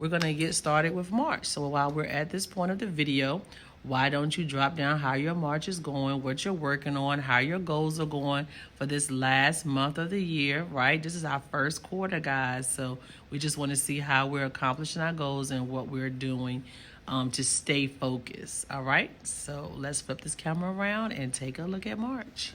We're going to get started with March. So while we're at this point of the video, why don't you drop down how your March is going, what you're working on, how your goals are going for this last month of the year, right? This is our first quarter, guys. So we just want to see how we're accomplishing our goals and what we're doing to stay focused. All right. So let's flip this camera around and take a look at March.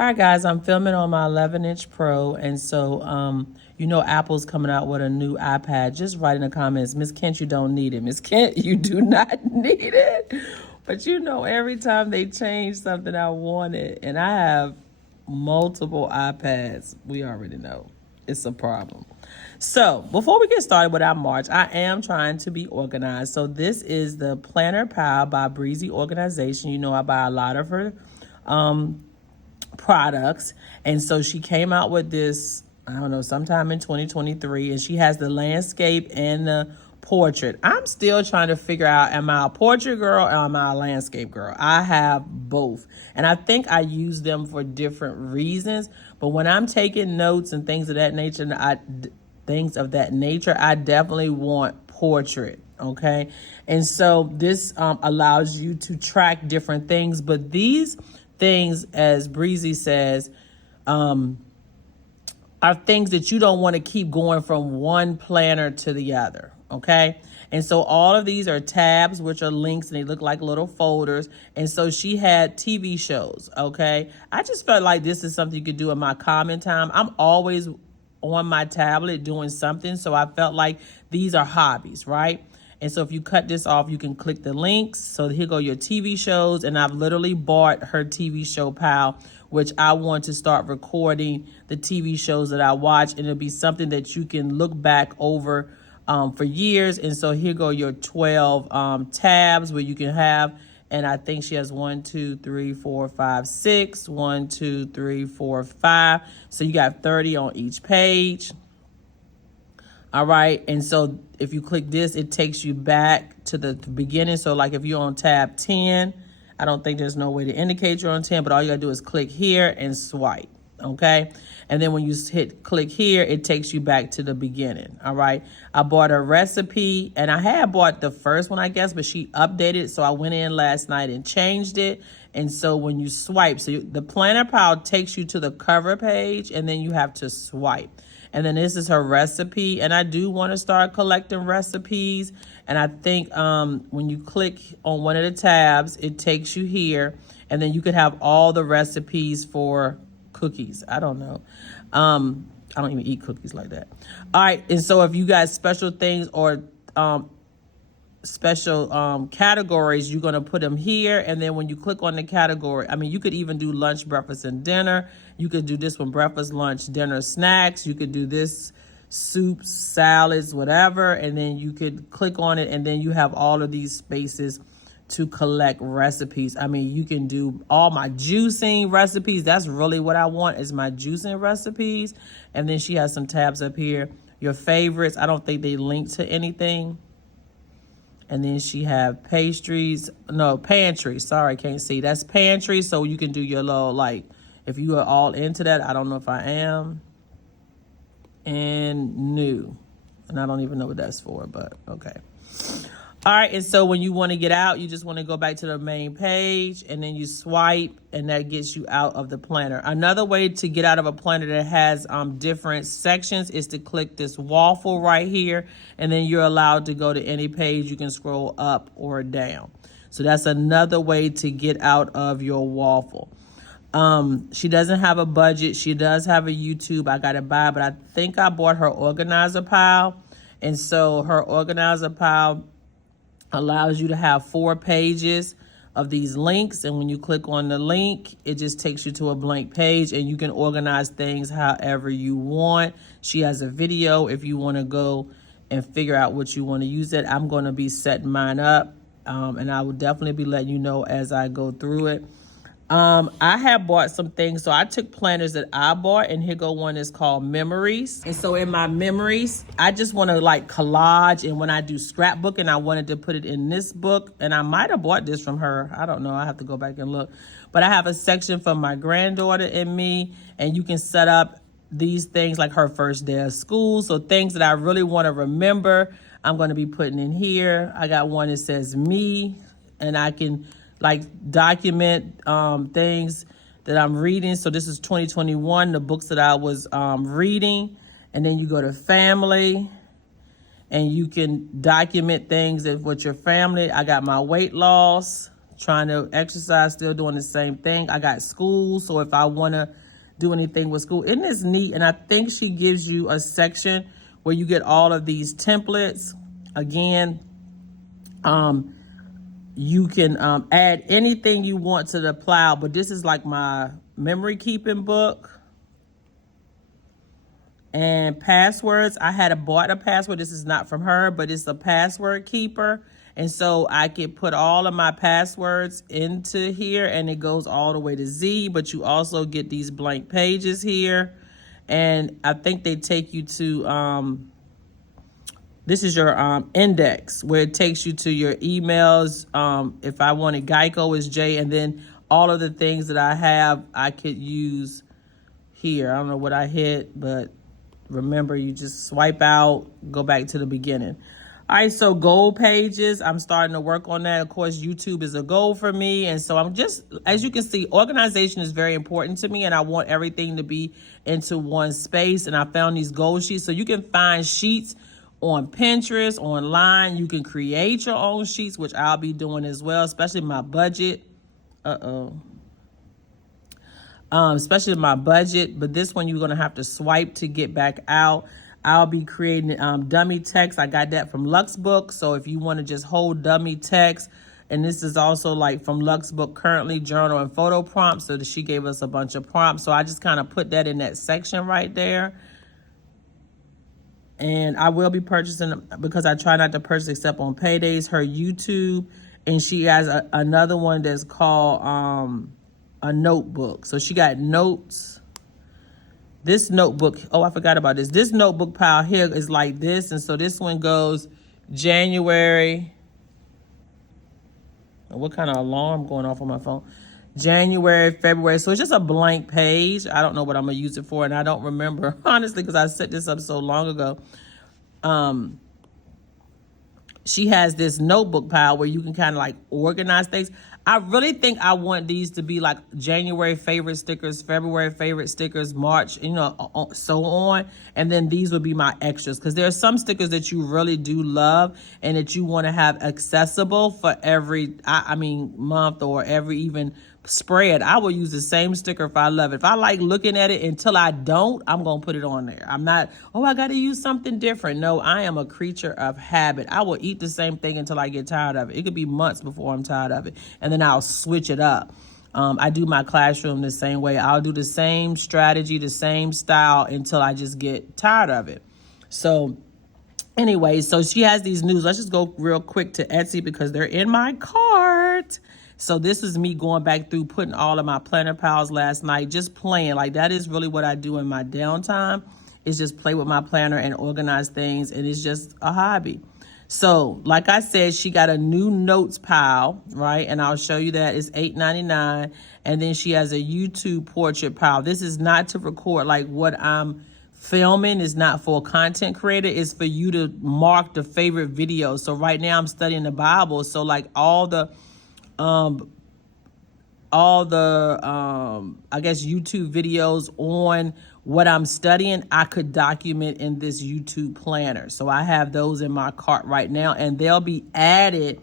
All right, guys, I'm filming on my 11-inch Pro, and so, you know Apple's coming out with a new iPad. Just write in the comments, Miss Kent, you don't need it. Miss Kent, you do not need it. But you know, every time they change something, I want it. And I have multiple iPads. We already know it's a problem. So before we get started with our March, I am trying to be organized. So this is the Planner Pal by Breezy organization. You know, I buy a lot of her products, and so she came out with this, I don't know, sometime in 2023, and she has the landscape and the portrait. I'm still trying to figure out, am I a portrait girl or am I a landscape girl? I have both, and I think I use them for different reasons. But when I'm taking notes and things of that nature, I definitely want portrait. Okay, and so this allows you to track different things, but these things, as Breezy says, are things that you don't want to keep going from one planner to the other, okay? And so all of these are tabs, which are links, and they look like little folders. And so she had TV shows, okay? I just felt like this is something you could do in my common time. I'm always on my tablet doing something, so I felt like these are hobbies, right? And so if you cut this off, you can click the links. So here go your TV shows. And I've literally bought her TV show pal, which I want to start recording the TV shows that I watch. And it'll be something that you can look back over for years. And so here go your 12 tabs where you can have. And I think she has 1, 2, 3, 4, 5, 6. 1, 2, 3, 4, 5. So you got 30 on each page. All right, and so if you click this, it takes you back to the beginning. So like if you're on tab 10, I don't think there's no way to indicate you're on 10, but all you gotta do is click here and swipe, okay? And then when you hit click here, it takes you back to the beginning, all right? I bought a recipe, and I had bought the first one, I guess, but she updated, so I went in last night and changed it. And so when you swipe, the Planner Pal takes you to the cover page, and then you have to swipe. And then this is her recipe. And I do want to start collecting recipes. And I think when you click on one of the tabs, it takes you here. And then you could have all the recipes for cookies. I don't know. I don't even eat cookies like that. All right. And so if you got special things or special categories, you're going to put them here. And then when you click on the category, I mean, you could even do lunch, breakfast, and dinner. You could do this one, breakfast, lunch, dinner, snacks. You could do this, soups, salads, whatever. And then you could click on it, and then you have all of these spaces to collect recipes. I mean, you can do all my juicing recipes. That's really what I want, is my juicing recipes. And then she has some tabs up here. Your favorites. I don't think they link to anything. And then she have pantry. Sorry, can't see. That's pantry. So you can do your little, like, if you are all into that. I don't know if I am. And new. And I don't even know what that's for, but okay. All right, and so when you want to get out, you just want to go back to the main page, and then you swipe, and that gets you out of the planner. Another way to get out of a planner that has different sections is to click this waffle right here, and then you're allowed to go to any page. You can scroll up or down. So that's another way to get out of your waffle. She doesn't have a budget. She does have a YouTube. I got to buy, but I think I bought her organizer pile. And so her organizer pile allows you to have 4 pages of these links. And when you click on the link, it just takes you to a blank page, and you can organize things however you want. She has a video if you want to go and figure out what you want to use it. I'm going to be setting mine up, and I will definitely be letting you know as I go through it. I have bought some things. So I took planners that I bought, and here go one is called Memories. And so in my memories, I just want to like collage. And when I do scrapbooking, I wanted to put it in this book. And I might have bought this from her. I don't know. I have to go back and look. But I have a section for my granddaughter and me. And you can set up these things like her first day of school. So things that I really want to remember, I'm going to be putting in here. I got one that says me, and I can like document things that I'm reading. So this is 2021, the books that I was reading. And then you go to family, and you can document things with your family. I got my weight loss, trying to exercise, still doing the same thing. I got school, so if I want to do anything with school. Isn't this neat? And I think she gives you a section where you get all of these templates. Again, you can add anything you want to the plow, but this is like my memory keeping book. And passwords, I had bought a password. This is not from her, but it's a password keeper. And so I could put all of my passwords into here, and it goes all the way to Z, but you also get these blank pages here. And I think they take you to, this is your index, where it takes you to your emails. If I wanted Geico, is J, and then all of the things that I have, I could use here. I don't know what I hit, but remember, you just swipe out, go back to the beginning. All right, so goal pages, I'm starting to work on that. Of course, YouTube is a goal for me. And so I'm just, as you can see, organization is very important to me, and I want everything to be into one space. And I found these goal sheets. So you can find sheets on Pinterest, online. You can create your own sheets, which I'll be doing as well, especially my budget. Especially my budget. But this one, you're going to have to swipe to get back out. I'll be creating dummy text. I got that from Luxbook. So if you want to just hold dummy text, and this is also like from Luxbook currently, journal and photo prompts. So that she gave us a bunch of prompts. So I just kind of put that in that section right there. And I will be purchasing, because I try not to purchase except on paydays, her YouTube. And she has another one that's called a notebook. So she got notes. This notebook, oh, I forgot about this. This notebook pile here is like this. And so this one goes January. What kind of alarm going off on my phone? January, February. So it's just a blank page. I don't know what I'm going to use it for. And I don't remember, honestly, because I set this up so long ago. She has this notebook pile where you can kind of like organize things. I really think I want these to be like January favorite stickers, February favorite stickers, March, so on. And then these would be my extras, because there are some stickers that you really do love and that you want to have accessible for every, month or every even spread. I will use the same sticker if I love it. If I like looking at it until I don't, I'm going to put it on there. I'm not, I got to use something different. No, I am a creature of habit. I will eat the same thing until I get tired of it. It could be months before I'm tired of it. And then I'll switch it up. I do my classroom the same way. I'll do the same strategy, the same style until I just get tired of it. So anyway, so she has these news. Let's just go real quick to Etsy because they're in my cart. So this is me going back through, putting all of my planner piles last night, just playing. Like, that is really what I do in my downtime, is just play with my planner and organize things. And it's just a hobby. So like I said, she got a new notes pile, right? And I'll show you that. It's $8.99. And then she has a YouTube portrait pile. This is not to record like what I'm filming. Is not for a content creator. It's for you to mark the favorite videos. So right now I'm studying the Bible. So like all the I guess YouTube videos on what I'm studying, I could document in this YouTube planner. So I have those in my cart right now, and they'll be added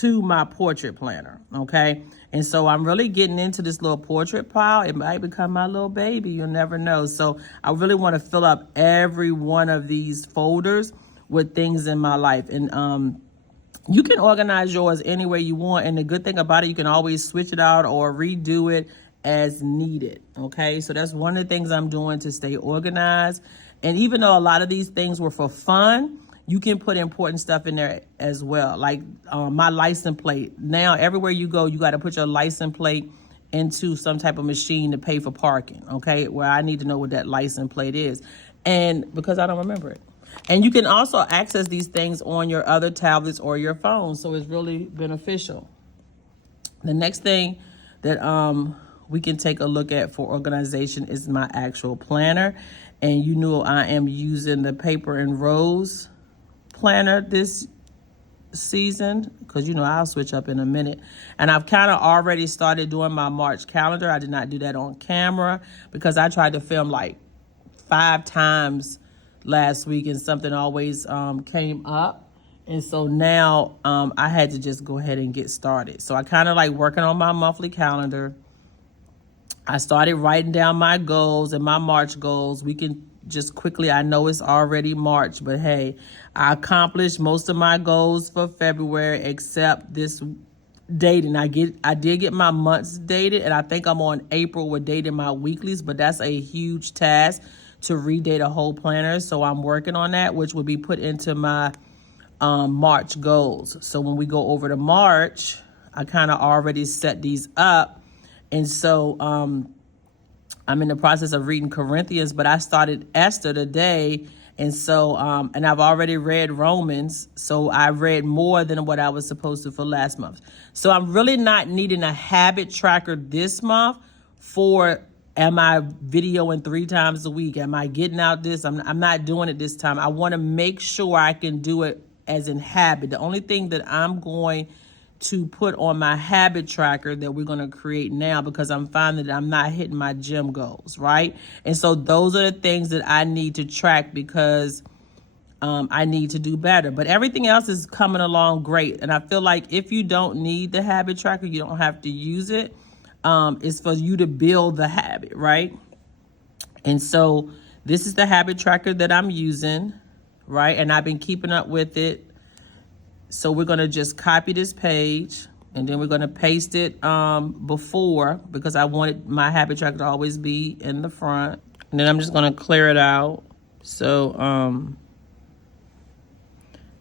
to my portrait planner, okay? And so I'm really getting into this little portrait pile. It might become my little baby, you'll never know. So I really want to fill up every one of these folders with things in my life. And you can organize yours any way you want. And the good thing about it, you can always switch it out or redo it as needed. Okay, so that's one of the things I'm doing to stay organized. And even though a lot of these things were for fun, you can put important stuff in there as well. Like my license plate. Now, everywhere you go, you got to put your license plate into some type of machine to pay for parking, okay, where I need to know what that license plate is, and because I don't remember it. And you can also access these things on your other tablets or your phone, so it's really beneficial. The next thing that we can take a look at for organization is my actual planner. And you know I am using the PaperNRoses planner this season, because you know I'll switch up in a minute. And I've kind of already started doing my March calendar. I did not do that on camera because I tried to film like 5 times last week and something always came up. And so now I had to just go ahead and get started. So I kind of like working on my monthly calendar. I started writing down my goals and my March goals. We can just quickly, I know it's already March, but hey, I accomplished most of my goals for February except this dating. I did get my months dated, and I think I'm on April with dating my weeklies, but that's a huge task to redate a whole planner. So I'm working on that, which will be put into my March goals. So when we go over to March, I kind of already set these up. And so I'm in the process of reading Corinthians, but I started Esther today. And so, and I've already read Romans. So I read more than what I was supposed to for last month. So I'm really not needing a habit tracker this month for, am I videoing 3 times a week? Am I getting out this? I'm not doing it this time. I want to make sure I can do it as in habit. The only thing that I'm going to put on my habit tracker that we're going to create now, because I'm finding that I'm not hitting my gym goals, right? And so those are the things that I need to track because I need to do better. But everything else is coming along great. And I feel like if you don't need the habit tracker, you don't have to use it. It's for you to build the habit, right? And so this is the habit tracker that I'm using, right? And I've been keeping up with it. So we're going to just copy this page, and then we're going to paste it before, because I wanted my habit tracker to always be in the front. And then I'm just going to clear it out. So,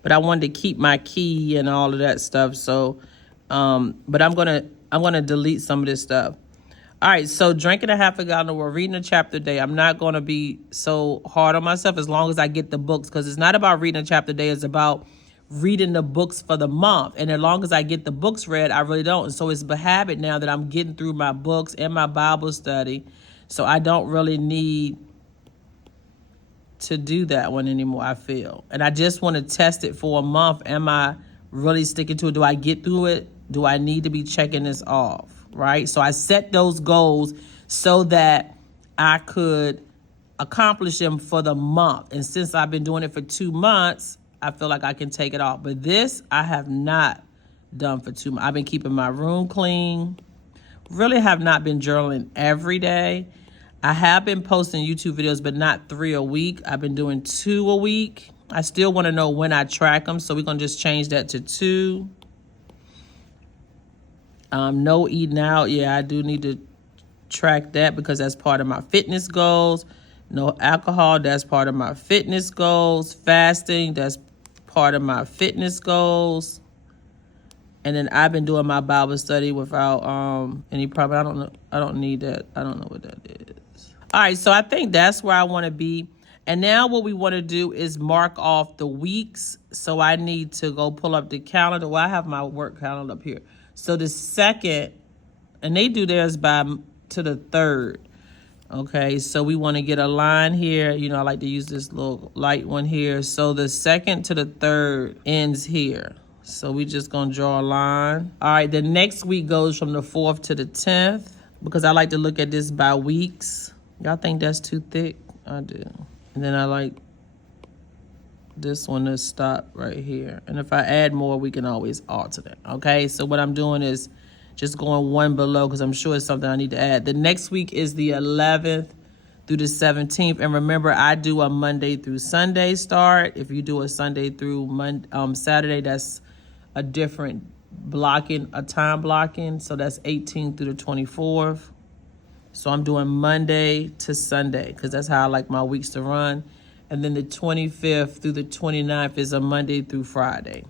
but I wanted to keep my key and all of that stuff. So, but I'm going to delete some of this stuff. All right, so drinking a half a gallon of water, reading a chapter a day. I'm not going to be so hard on myself as long as I get the books, because it's not about reading a chapter a day. It's about reading the books for the month. And as long as I get the books read, I really don't. And so it's a habit now that I'm getting through my books and my Bible study. So I don't really need to do that one anymore, I feel. And I just want to test it for a month. Am I really sticking to it? Do I get through it? Do I need to be checking this off? Right? So I set those goals so that I could accomplish them for the month. And since I've been doing it for 2 months, I feel like I can take it off. But this I have not done for 2 months. I've been keeping my room clean. Really have not been journaling every day. I have been posting YouTube videos, but not 3 a week. I've been doing 2 a week. I still want to know when I track them, so we're going to just change that to 2. No eating out. Yeah, I do need to track that because that's part of my fitness goals. No alcohol, that's part of my fitness goals. Fasting, that's part of my fitness goals. And then I've been doing my Bible study without any problem. I don't need that. I don't know what that is. All right, so I think that's where I want to be. And now what we want to do is mark off the weeks. So I need to go pull up the calendar. Well, I have my work calendar up here. So the 2nd, and they do theirs to the 3rd. Okay, so we want to get a line here. You know, I like to use this little light one here. So the 2nd to the 3rd ends here. So we just going to draw a line. All right, the next week goes from the 4th to the 10th because I like to look at this by weeks. Y'all think that's too thick? I do. And then I like this one to stop right here. And if I add more, we can always alter that. Okay, so what I'm doing is just going one below because I'm sure it's something I need to add. The next week is the 11th through the 17th. And remember, I do a Monday through Sunday start. If you do a Sunday through Saturday, that's a different blocking, a time blocking. So that's 18th through the 24th. So I'm doing Monday to Sunday because that's how I like my weeks to run. And then the 25th through the 29th is a Monday through Friday.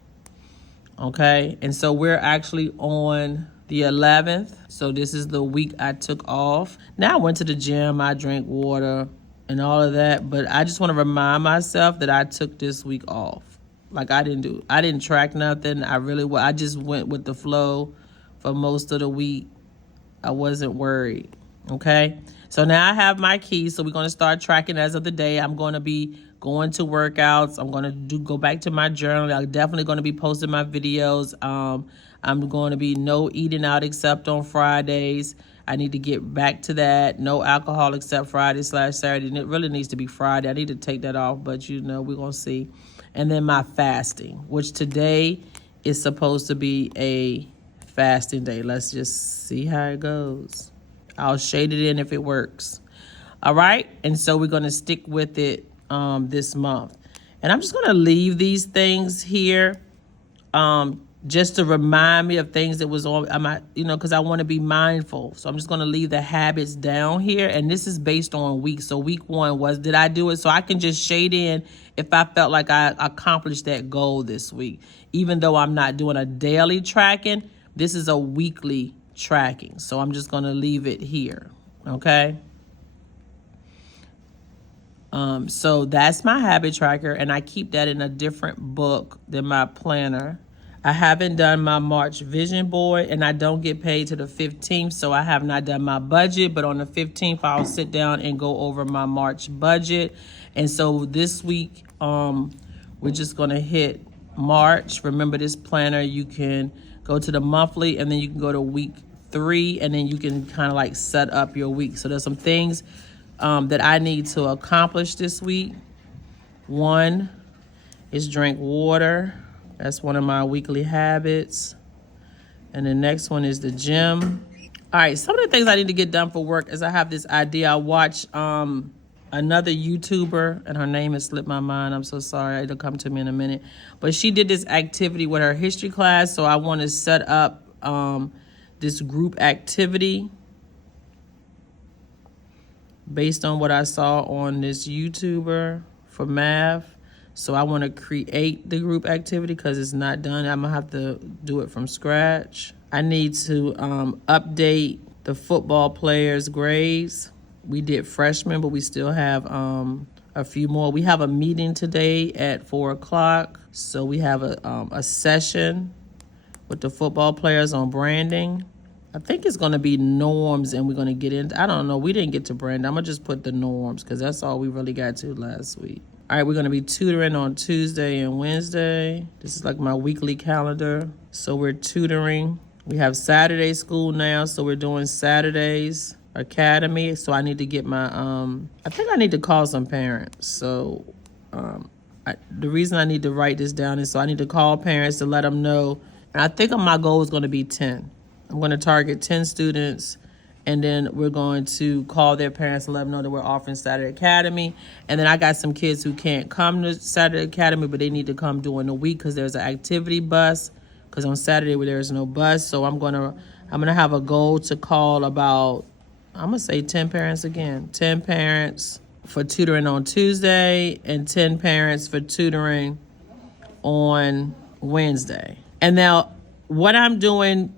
Okay, and so we're actually on the 11th. So this is the week I took off. Now I went to the gym, I drank water and all of that, but I just want to remind myself that I took this week off. Like I didn't track nothing. I just went with the flow for most of the week. I wasn't worried. Okay. So now I have my keys. So we're going to start tracking as of the day. I'm going to be going to workouts. I'm going to go back to my journal. I'm definitely going to be posting my videos. I'm going to be no eating out except on Fridays. I need to get back to that. No alcohol except Friday/Saturday. And it really needs to be Friday. I need to take that off, but we're going to see. And then my fasting, which today is supposed to be a fasting day. Let's just see how it goes. I'll shade it in if it works. All right. And so we're going to stick with it this month. And I'm just going to leave these things here just to remind me of things that was on, because I want to be mindful. So I'm just going to leave the habits down here. And this is based on weeks. So week 1 was, did I do it? So I can just shade in if I felt like I accomplished that goal this week. Even though I'm not doing a daily tracking, this is a weekly tracking. So I'm just going to leave it here. Okay. So that's my habit tracker, and I keep that in a different book than my planner. I haven't done my March vision board, and I don't get paid till the 15th, so I have not done my budget, but on the 15th, I'll sit down and go over my March budget. And so this week, we're just going to hit March. Remember, this planner, you can go to the monthly, and then you can go to week 3, and then you can kind of like set up your week. So there's some things that I need to accomplish this week. 1 is drink water. That's one of my weekly habits. And the next one is the gym. All right, some of the things I need to get done for work is I have this idea. I watch another YouTuber, and her name has slipped my mind. I'm so sorry. It'll come to me in a minute. But she did this activity with her history class, so I want to set up this group activity based on what I saw on this YouTuber for math. So I want to create the group activity because it's not done. I'm going to have to do it from scratch. I need to update the football players' grades. We did freshmen, but we still have a few more. We have a meeting today at 4 o'clock. So we have a session with the football players on branding. I think it's going to be norms, and we're going to get into, I don't know. We didn't get to branding. I'm going to just put the norms because that's all we really got to last week. All right, we're going to be tutoring on Tuesday and Wednesday. This is like my weekly calendar. So we're tutoring. We have Saturday school now, so we're doing Saturdays academy. So I need to get my, I think I need to call some parents. So the reason I need to write this down is so I need to call parents to let them know. And I think my goal is going to be 10. I'm going to target 10 students, and then we're going to call their parents and let them know that we're offering Saturday Academy. And then I got some kids who can't come to Saturday Academy, but they need to come during the week because there's an activity bus, because on Saturday there is no bus. So I'm gonna have a goal to call about, I'm going to say 10 parents again. 10 parents for tutoring on Tuesday and 10 parents for tutoring on Wednesday. And now what I'm doing,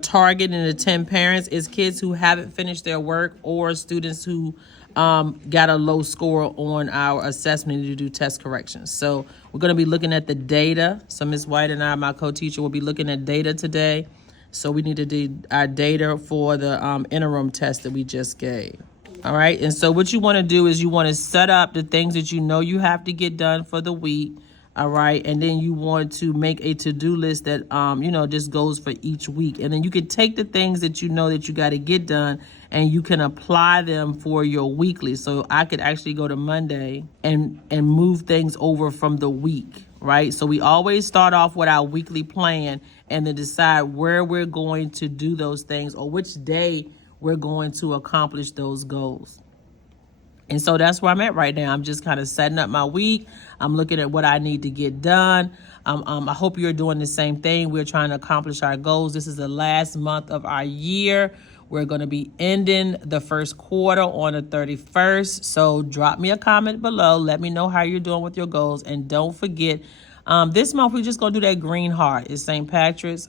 targeting the 10 parents, is kids who haven't finished their work or students who got a low score on our assessment to do test corrections. So we're going to be looking at the data. So Ms. White and I, my co-teacher, will be looking at data today. So we need to do our data for the interim test that we just gave. All right. And so what you want to do is you want to set up the things that you know you have to get done for the week. All right. And then you want to make a to-do list that, just goes for each week. And then you can take the things that you know that you got to get done and you can apply them for your weekly. So I could actually go to Monday and move things over from the week. Right. So we always start off with our weekly plan and then decide where we're going to do those things or which day we're going to accomplish those goals. And so that's where I'm at right now. I'm just kind of setting up my week. I'm looking at what I need to get done. I hope you're doing the same thing. We're trying to accomplish our goals. This is the last month of our year. We're going to be ending the first quarter on the 31st. So drop me a comment below. Let me know how you're doing with your goals. And don't forget, this month we're just going to do that green heart. It's St. Patrick's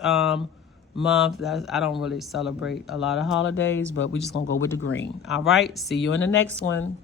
month. I don't really celebrate a lot of holidays, but we're just going to go with the green. All right. See you in the next one.